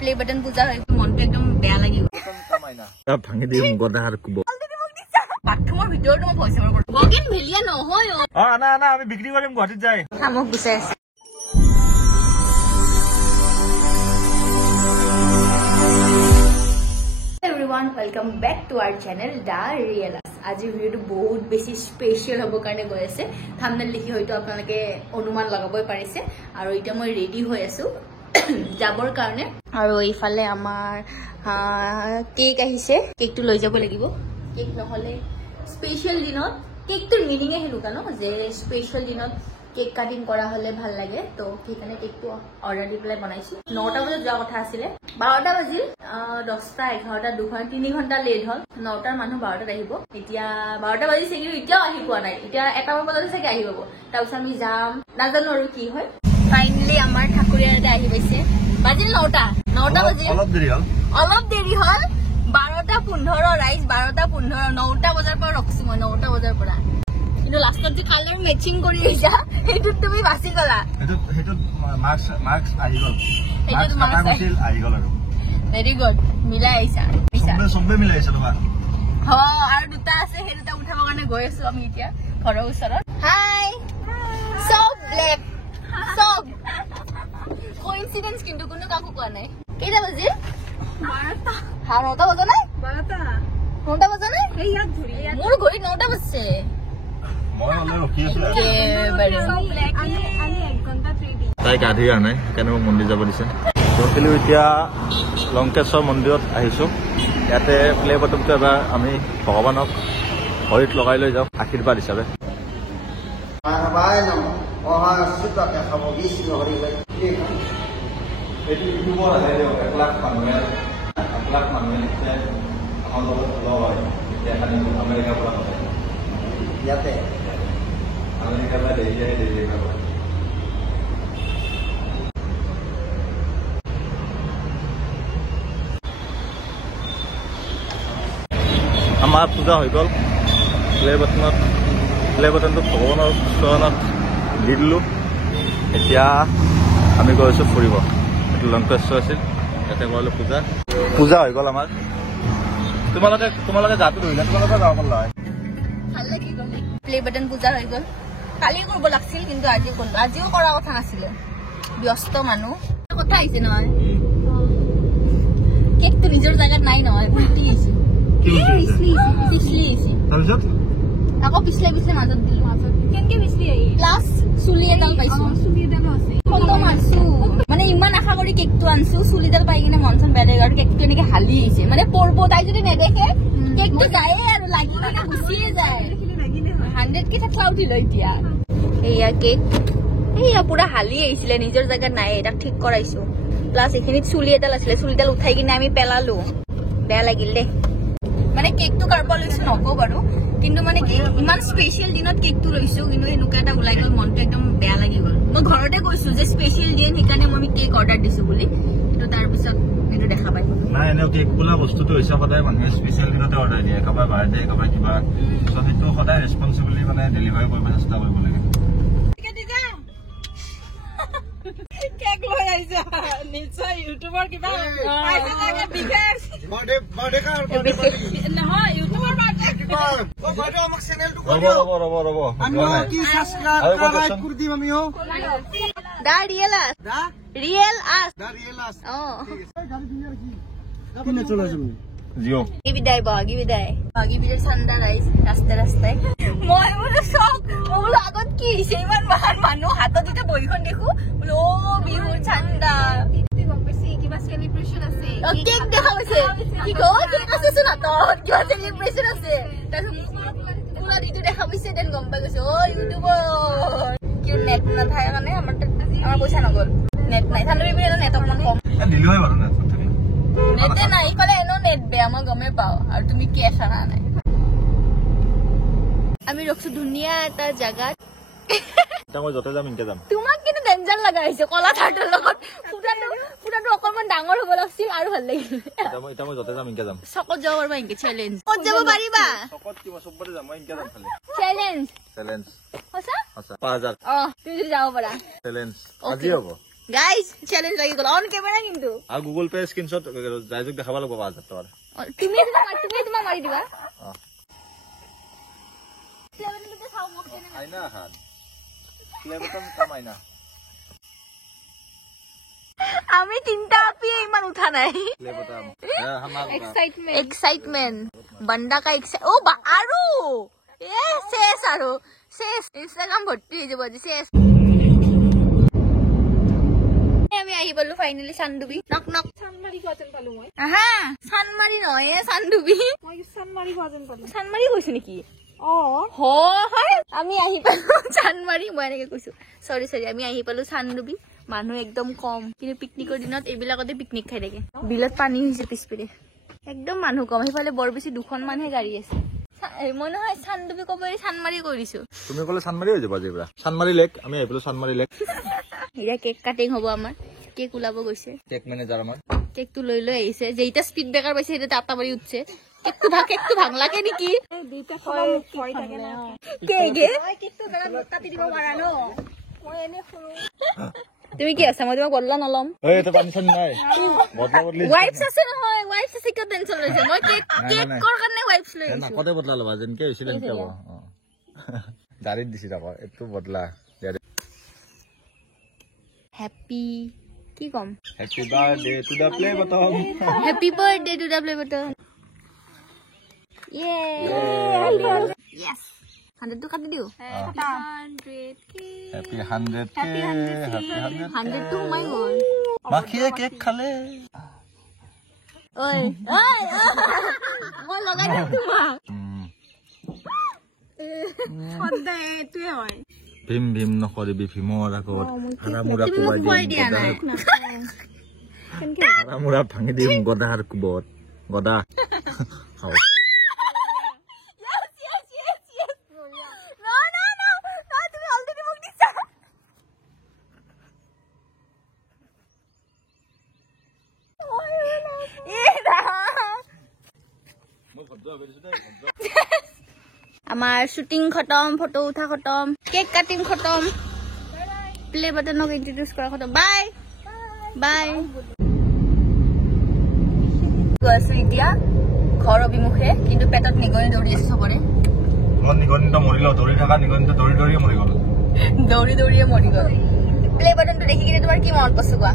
play button পূজা হয় মনটো একদম বেয়া লাগি গ'ল ভাঙি দিম গদাৰ কুব বাথৰুমৰ ভিতৰত মই ভইচ অভাৰ কৰোঁ বগিন ভেলিয়া নহয় না না আমি বিক্ৰী কৰিম গুৱাহাটীত যাই মোক গুচাই আছে everyone welcome back to our channel Da Real Us আজি ভিডিওটো বহুত বেছি স্পেশাল হ'ব কাৰণে গৈ আছে থাম্বনেল লিখি হয়তো আপোনালোকে অনুমান লগাবই পাৰিছে আৰু এটা মই ৰেডি হৈ আছো যাবৰ কাৰণে আৰু ইফালে আমাৰ কেক আহিছে কেকটো লৈ যাব লাগিব কেক নহলে স্পেশাল দিনত কেকটোৰ মিনিং হেলুকা ন যে স্পেশাল দিনত কেক কাটিং কৰা হলে ভাল লাগে তো সেইকাৰণে কেকটো অৰ্ডাৰ দি পেলাই বনাইছো 9টা বজাত যোৱা কথা আছিলে 12টা বাজিল 10টা 11টা 2 ঘণ্টা 3 ঘণ্টা লেট হল 9টাৰ মানুহ 12টাত আহিব এতিয়া 12টা বাজিছে কিন্তু এতিয়াও আহি পোৱা নাই এতিয়া 1টা বজাত চাগে আহি পাব তাৰপিছত আমি যাম নাজানো আৰু কি হয় ফাইনালি আমাৰ ঠাকুৰীয়াতে আহি পাইছে বাজিল 9টা বাজিল অলপ দেৰি হল 12টা 15 ৰাইজ 12টা 15 9টা বজাৰ পৰা ৰখছো মই 9টা বজাৰ পৰা কিন্তু লাষ্টত যে কালাৰ মেচিং কৰি আহিছা সেইটো তুমি বাছি গলা সেইটো মাৰ্কস আহি গল সেইটো মাৰ্কস আহি গল আৰু ভেৰি গুড মিলাই আহিছা সবে মিলাই আহিছা তোমাৰ আৰু দুটা আছে সেই দুটা উঠাবৰ কাৰণে গৈ আছো আমি এতিয়া ঘৰৰ ওচৰত হাই সব ব্লেক সব কোইনসিডেন্স কিন্তু কোনো কাকো কোৱা নাই কেইটা বাজিল 12টা 9টা বজা নাই 9টা বজা নাই এই ইয়াত ঘড়ী মোৰ ঘড়ী 9টা বাজছে মই অলপ ৰখি আছো তাই গাধি আহা নাই কেনে মন্দিৰ যাব দিছে কিন্তু এতিয়া লংকেশ্বৰ মন্দিৰত আহিছো ইয়াতে প্লে বটনটো এবাৰ আমি ভগৱানক ভৰিত লগাই লৈ যাওঁ আশীৰ্বাদ হিচাপে আমেৰিকাৰ পৰা ইয়াতে আমেৰিকাৰ পৰা আমাৰ পূজা হৈ গ'ল প্লে বটনটো ভগৱানৰ চৰণত দি দিলোঁ এতিয়া আমি গৈ আছোঁ ফুৰিব এইটো লংকেশ্বৰ আছিল ইয়াতে কৰিলোঁ পূজা হৈ গ'ল আমাৰ তোমালোকে গাটো ধৰিলা তোমালোকে যাব পাৰিলা ভাল লাগি গ'ল প্লে বাটন পূজা হৈ গ'ল কালি কৰিব লাগিছিল কিন্তু আজিও কৰা কথা নাছিলে ব্যস্ত মানুহ কথা আহিছে নহয় কেকটো নিজৰ জাগাত নাই নহয় ভুলটি আহিছে তাৰপিছত আকৌ পিছলে মাজত দিলো কেনেকে পিছলি আহি প্লাছ চুলি এডাল পাইছো ফটো মাৰছো মানে ইমান আশা কৰি কেকটো আনছো চুলিডাল পাই কিনে মন চন বেয়া লাগে আৰু কেকটো এনেকে হালি আহিছে মানে পৰব তাই যদি নেদেখে কেকটো যায়ে আৰু লাগি কিনে গুচিয়ে যায় 100 কে থাকলা উঠিল এতিয়া এয়া কেক এয়া পুৰা হালি আহিছিলে নিজৰ জাগাত নাই এটা ঠিক কৰাইছো প্লাছ এখিনিত চুলি এডাল আছিলে চুলিডাল উঠাই কিনে আমি পেলালো বেয়া লাগিল দে মানে কেকটো কাৰপা লৈছো নকওঁ বাৰু কিন্তু মানে ইমান স্পেচিয়েল দিনত কেকটো লৈছো কিন্তু এনেকুৱা এটা ওলাই গ'ল মনটো একদম বেয়া লাগি গ'ল মই ঘৰতে কৈছো যে স্পেচিয়েল দিন সেইকাৰণে মই কেক অৰ্ডাৰ দিছো বুলি কিন্তু তাৰপিছত এইটো দেখা পাই নাই এনেও কেক বোলা বস্তুটো হৈছে সদায় মানুহে স্পেচিয়েল দিনতে অৰ্ডাৰ দিয়ে কাৰোবাৰ বাৰ্থডে কাৰোবাৰ কিবা সেইটো সদায় ৰেছপনচিবিলিটি মানে ডেলিভাৰী কৰিব চেষ্টা কৰিব লাগে কেক লৈ আহিছা নিশ্চয় ইউটিউবৰ কিবা পাইছে লাগে বিশেষ বাৰ্থডে কাৰ নহয় ইউটিউবৰ বাৰ্থডে বাৰ্থডে আমাক চেনেলটো কৰি দিও ৰব আমি কি সাবস্ক্ৰাইব কৰি দিম আমি দা ৰিয়েল আস কিনে চলে যাম জিও বাগি বিদায় ঠাণ্ডা ৰাস্তাই মই বোলো চক বোলো আগত কি হৈছে ইমান মানুহ হাতত দুটা বহিখন দেখো বোলো বিহুৰ ঠাণ্ডা কিবা চেলিব্ৰেশ্যন আছে কেক দেখা পাইছে কি কেক আছে চোন হাতত কিবা চেলিব্ৰেশ্যন আছে তাৰপিছত দিটো দেখা পাইছে দেন গম পাই গৈছে ইউটিউবৰ কিয় নেট নাথাকে কাৰণে আমাৰ পইচা নগ'ল নেট নাই ঠাণ্ডা নেট অকমান কম দিলো হয় বাৰু নেটে নাই ইফালে এনেও নেট বেয়া মই গমেই পাওঁ আৰু তুমি কেছ আনা নাই আমি ৰখছো ধুনীয়া এটা জাগাত মই য'তে যাম ইনকে যাম তোমাক কিন্তু ডেঞ্জাৰ লগা আহিছে কলা চাৰ্টৰ লগত ফুটাটো অকণমান ডাঙৰ হ'ব লাগিছিল আৰু ভাল লাগিল এতিয়া মই য'তে যাম ইনকে যাম চকত যাব পাৰিবা ইনকে চেলেঞ্জ ক'ত যাব পাৰিবা চকত কিবা চবতে যাম মই ইনকে যাম খালি চেলেঞ্জ চেলেঞ্জ সঁচা 5000 তুমি যদি যাব পাৰা চেলেঞ্জ আজি হ'ব গাইস চ্যালেঞ্জ লাগি গল অন ক্যামেরা কিন্তু আর গুগল পে স্ক্রিনশট যাইজক দেখাবা লাগব 5000 টাকা তুমি তোমার মারি দিবা আইনা হাত প্লে বাটন কাম আইনা আমি তিনটা আপি ইমান উঠা নাই প্লে বাটন হামার एक्साइटमेंट बंदा का ओ आरो ए शेष आरो शेष इंस्टाग्राम भर्ती हो যাব আজি शेष আমি আহি বললো ফাইনালি সানডুবি নক নক সানমারি গজন পালো মই আহা সানমারি নয় সানডুবি মই সানমারি গজন পালো সানমারি কইছ নেকি অ হয় আমি আহি পালো সানমারি মই এনেকে কইছো সরি সরি আমি আহি পালো সানডুবি মানুহ একদম কম কিন্তু পিকনিকৰ দিনত এইবিলাকতে পিকনিক খাই থাকে বিলত পানী হৈছে পিছপিৰে একদম মানুহ কম সেইফালে বৰ বেছি দুখন মানহে গাড়ী আছে মই নহয় সানডুবি কবই সানমাৰি কৰিছো তুমি কলে সানমাৰি হৈ যাব আজিৰা সানমাৰি লেক আমি আইবলো সানমাৰি লেক ইয়া কেক কাটিং হ'ব আমাৰ কেক উলাব গৈছে কেক ম্যানেজাৰ আমাৰ কেকটো লৈ লৈ আহিছে যেইটা স্পিড ব্ৰেকাৰ পাইছে এটা আটা মাৰি উঠছে কেকটো ভাঙলাকে নেকি দুইটা খাবা মোক ভয় থাকে না কেকে মই কেকটো বেলা কাটি দিব পাৰা ন মই এনে ফুৰু তুমি কি আছা মই তোমাক বদলা নলম এই এটা পানী চানি নাই বদলা বদলি ওয়াইফস আছে নহয় ওয়াইফস আছে কি টেনশন লৈছে মই কেকৰ কাৰণে ওয়াইফস লৈ না কতে বদলা লবা যেনকে হৈছিল এনকে হ'ব দাৰিত দিছি তাক এটো বদলা হ্যাপি কি কম happy birthday to the play button happy birthday to the play button ইয়ে ইয়েস 100 তো কাটি দিও 100 কি হ্যাপি 100 কে হ্যাপি 100 তো মাই গল মাখিয়ে কেক খালে ওই মই লগাই দিম তোমাক সদে এতুৱে হয় ভীম ভীম নকৰিবি ভীমৰ আগত হাৰামুৰা কোবাই দিম হাৰামুৰা ভাঙি দিম গদাৰ কুবত গদা খাও আমাৰ শুটিং খতম ফটো উঠা খতম কেক কাটিং খতম প্লে বাটনক ইন্ট্ৰোডিউস কৰা খতম বাই বাই গৈছো এতিয়া ঘৰ অভিমুখে কিন্তু পেটত নিগনি দৌৰি আছে সবৰে নিগনিটো মৰিলো দৌৰি থকা নিগনিটো দৌৰি দৌৰিয়ে মৰি গ'ল দৌৰিয়ে মৰি গ'ল প্লে বাটনটো দেখি কিনে তোমাৰ কি মনত পৰছে কোৱা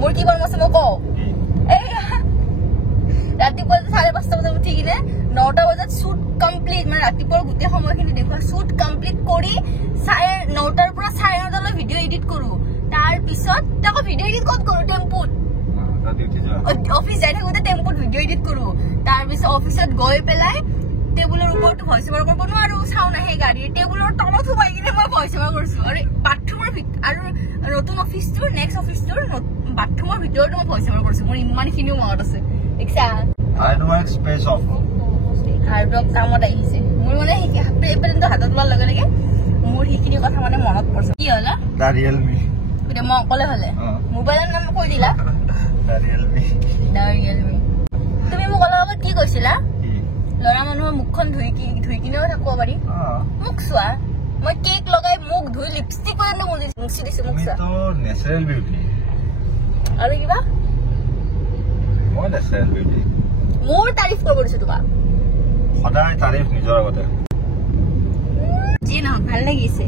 মোৰ কি মনত আছে মই কওঁ ৰাতিপুৱা 5:30 বজাত উঠি কিনে 9টা বজাত শুট কমপ্লিট মানে ৰাতিপুৱা গোটেই সময়খিনি দেখুৱা শুট কমপ্লিট কৰি 9:30টাৰ পৰা 9:30 লৈ ভিডিঅ' এডিট কৰো তাৰ পিছত তাকো ভিডিঅ' এডিট ক'ত কৰো টেম্পুত অফিস যাই থাকোতে টেম্পুত ভিডিঅ' এডিট কৰো তাৰ পিছত অফিসত গৈ পেলাই টেবুলৰ ওপৰত ভইচ ওভাৰ কৰিব নোৱাৰো চাউণ্ড আহে গাড়ীৰ টেবুলৰ তলত সোমাই কিনে মই ভইচ ওভাৰ কৰিছো আৰু বাথৰুমৰ আৰু নতুন অফিসটোৰ নেক্সট অফিসটোৰ বাথৰুমৰ ভিতৰত মই ভইচ ওভাৰ কৰিছো মোৰ ইমানখিনিও মনত আছে দেখছা hard work speech of hard work কামত আহিছে মোৰ মানে পেপাৰটো হাতত লোৱাৰ লগে লগে মোৰ সেইখিনি কথা মানে মনত পৰিছে কি হ'ল দা ৰিয়েলমি এতিয়া মই অকলে হ'লে মোবাইলৰ নাম কৈ দিলা দা ৰিয়েলমি তুমি মোক অলপ আগত কি কৈছিলা ল'ৰা মানুহৰ মুখখন ধুই কিনেও থাকিব পাৰি মোক চোৱা মই কেক লগাই মুখ ধুই লিপষ্টিক পৰ্যন্ত মুছি দিছো মোক চোৱা তো নেচাৰেল বিউটি আৰু কিবা মই নেচাৰেল বিউটি মোৰ তাৰিফ কৰিব দিছো তোমাক সদায় তাৰিফ নিজৰ আগতে যি নহয় ভাল লাগিছে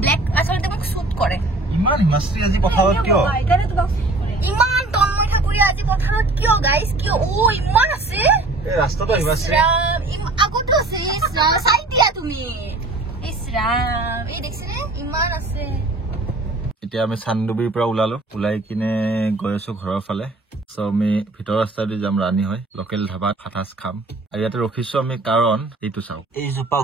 ব্লেক আচলতে মোক শুট কৰে ইমান হিমাশ্ৰী আজি পথাৰত কিয় এটাৰে তোমাক কৰে ইমান তন্ময় ঠাকুৰীয়া আজি পথাৰত কিয় গাইজ কিয় ইমান আছে এই ৰাস্তাটো হিমাশ্ৰী আগতো আছে চাই দিয়া তুমি ইছৰাম এই দেখিছেনে ইমান আছে এতিয়া আমি চানডুবিৰ পৰা ওলাই কিনে গৈ আছো ঘৰৰ ফালে সো আমি ভিতৰ ৰাস্তাদি যাম ৰাণী হয় লোকেল ধাবাত ভাত খাম আৰু ইয়াতে ৰখিছো আমি কাৰণ এইটো চাও এইজোপা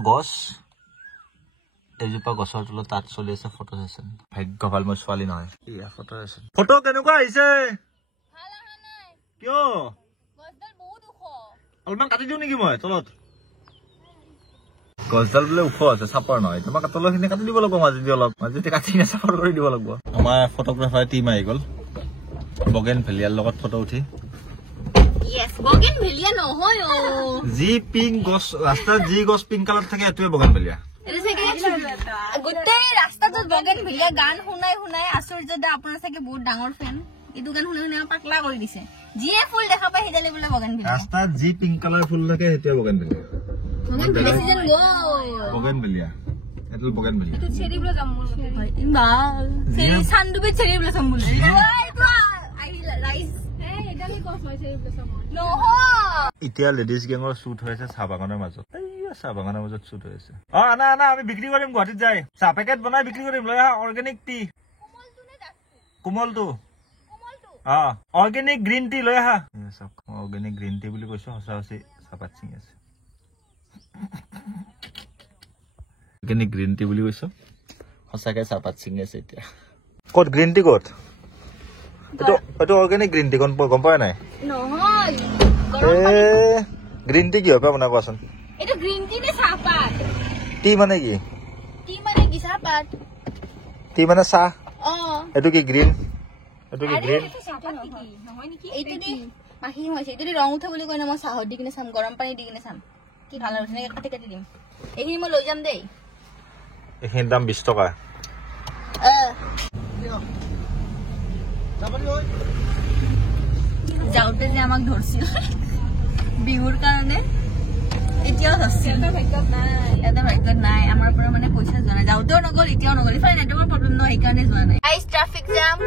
গছৰ তলত তাত চলি আছে ফটো সেশন ভাগ্য ভাল মই ছোৱালী নহয় ইয়া ফটো সেশন ফটো কেনেকুৱা আহিছে কিয় অলপমান কাটি দিও নেকি মই তলত গছডাল বোলে ওখ আছে চাপৰ নহয় তোমাক তলৰখিনি কাটি দিব লাগিব মাজেদি কাটি কিনে চাপৰ কৰি দিব লাগিব আমাৰ ফটোগ্ৰাফাৰ টিম আহি গ'ল বগেন ভেলিয়াৰ লগত ফটো উঠি ইয়েস বগেন ভেলিয়া নহয় যি পিংক গছ ৰাস্তাত যি গছ পিংক কালাৰ থাকে এটোৱে বগেন ভেলিয়া গোটেই ৰাস্তা ৰাস্তাটোত বগেনভিলিয়া গান শুনাই শুনাই আশ্চৰ্য দা আপোনাৰ চাগে বহুত ডাঙৰ ফেন এইটো গান শুনি শুনি পাকলা কৰি দিছে যিয়ে ফুল দেখা পাই হিদালে বোলে বগেনভিলিয়া ৰাস্তাত যি পিংক কালাৰ ফুল থাকে হেতিয়া বগেনভিলিয়া সিজন গ'ল বগেনভিলিয়া এটল বগেনভিলিয়া এইটো চেৰি বোলে যাম মোৰ মতে হয় ইমান চেৰি চান্দুবি চেৰি বোলে চম বোলে আহিলা ৰাইজ এডালি কস মই চেৰি বোলে যাম এতিয়া লেডিজ গেঙৰ শ্বুট হৈ আছে চাহ বাগানৰ মাজত চাহ বাগানৰ মাজত শ্বুট হৈ আছে আনা আনা আমি বিক্ৰী কৰিম গুৱাহাটীত যাই চাহ পেকেট বনাই বিক্ৰী কৰিম লৈ আহা অৰ্গেনিক টি কোমলটো অৰ্গেনিক গ্ৰীণ টি লৈ আহা অৰ্গেনিক গ্ৰীণ টি বুলি কৈছো সঁচা সঁচি চাহপাত ছিঙি আছে অৰ্গেনিক গ্ৰীণ টি বুলি কৈছো সঁচাকে চাহপাত ছিঙি আছে এতিয়া ক'ত গ্ৰীণ টি ক'ত এইটো অৰ্গেনিক গ্ৰীণ টি গম পোৱা নাই নহয় গ্ৰীণ টি কি হয় আপোনাৰ কোৱাচোন এইটো গ্ৰীণ টি নে চাহপাত টি মানে কি চাহপাত টি মানে চাহ অ এইটো কি গ্ৰীণ এইটো কি গ্ৰীণ নহয় নেকি এইটো দি মাখি হৈছে এইটো দি ৰং উঠে বুলি কয় না মই চাহত দি কিনে চাম গৰম পানী দি কিনে চাম কি ভাল হৈছে নেকি কাটি কাটি দিম এইখিনি মই লৈ যাম দেই এইখিনিৰ দাম 20 টকা যাওঁতে যে আমাক ধৰছিল বিহুৰ কাৰণে এতিয়াও ধৰছিল এটা ভাগ্যত নাই আমাৰ পৰা মানে পইচা যোৱা নাই যাওঁতেও নগ'ল এতিয়াও নগ'ল ইফালে নেটৱৰ্কৰ প্ৰব্লেম নহয় সেইকাৰণে যোৱা নাই আইচ ট্ৰাফিক জাম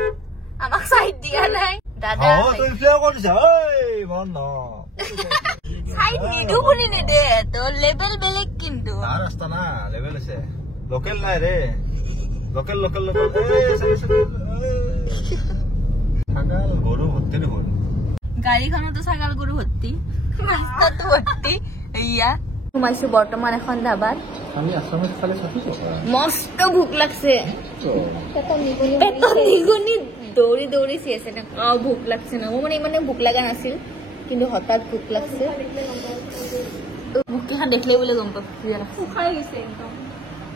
আমাক চাইড দিয়া নাই দাদা চাইড নিদো বুলি নেদে তো লেবেল বেলেগ কিন্তু ৰাস্তা না লেভেল আছে লোকেল নাই ৰে লোকেল লোকেল লোকেল ছাগাল গৰু ভৰ্তি দেখোন গাড়ীখনতো ছাগাল গৰু ভৰ্তি ৰাস্তাটো ভৰ্তি এয়া সোমাইছো বৰ্তমান এখন ধাবাত আমি আসামত খালে 60 টকা মস্ত ভোক লাগছে পেটত নিগুনি দৌৰি দৌৰি চিছে ভোক লাগছে না মোৰ মানে ইমানে ভোক লগা নাছিল কিন্তু হঠাৎ ভোক লাগছে ভোককেইখন দেখিলে বোলে গম পাব উখাই গৈছে একদম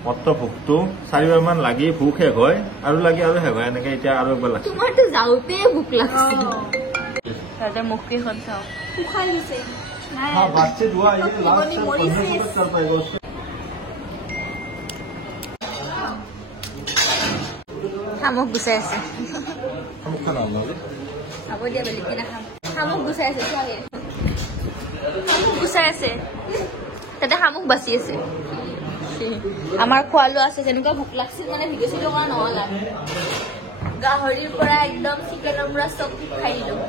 মত্ৰ ভোকটো 4বাৰ মান লাগি ভোক শেষ হয় আৰু লাগি আৰু শেষ হয় এনেকে এতিয়া আৰু একবাৰ লাগছে তোমাৰতো যাওঁতে ভোক লাগছে তাতে মুখকেইখন চাওঁ উখাই গৈছে বাচ্চে দুয়া এই লাষ্ট 15 মিনিট চল পাই গছ শামুক গুচাই আছে শামুক খানা হ'ব দিয়া বেলেগ কিনা খাম শামুক গুচাই আছে ছোৱালীয়ে শামুক গুচাই আছে তাতে শামুক বাচি আছে আমাৰ খোৱা লোৱা আছে যেনেকুৱা ভোক লাগছিল মানে ভিডিঅ' চিডিঅ' কৰা নহ'ল আৰু গাহৰিৰ পৰা একদম চিকেনৰ পৰা চব খাই দিলোঁ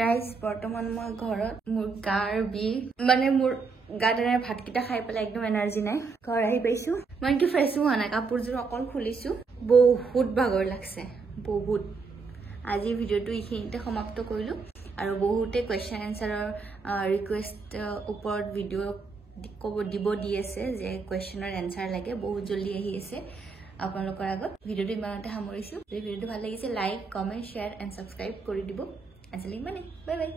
ৰাইজ বৰ্তমান মই ঘৰত মোৰ গাৰ বিষ মানে মোৰ গাত এনে ভাতকেইটা খাই পেলাই একদম এনাৰ্জি নাই ঘৰ আহি পাইছো মই এনেকৈ ফ্ৰেছো হোৱা নাই কাপোৰযোৰ অকল খুলিছো বহুত ভাগৰ লাগছে বহুত আজি ভিডিঅ'টো এইখিনিতে সমাপ্ত কৰিলোঁ আৰু বহুতে কুৱেশ্যন এনচাৰৰ ৰিকুৱেষ্ট ওপৰত ভিডিঅ' দিব দি আছে যে কুৱেশ্যনৰ এনচাৰ লাগে বহুত জলদি আহি আছে আপোনালোকৰ আগত ভিডিঅ'টো ইমানতে সামৰিছোঁ যদি ভিডিঅ'টো ভাল লাগিছে like comment share and subscribe কৰি দিব আজিলৈ ইমানেই বাই বাই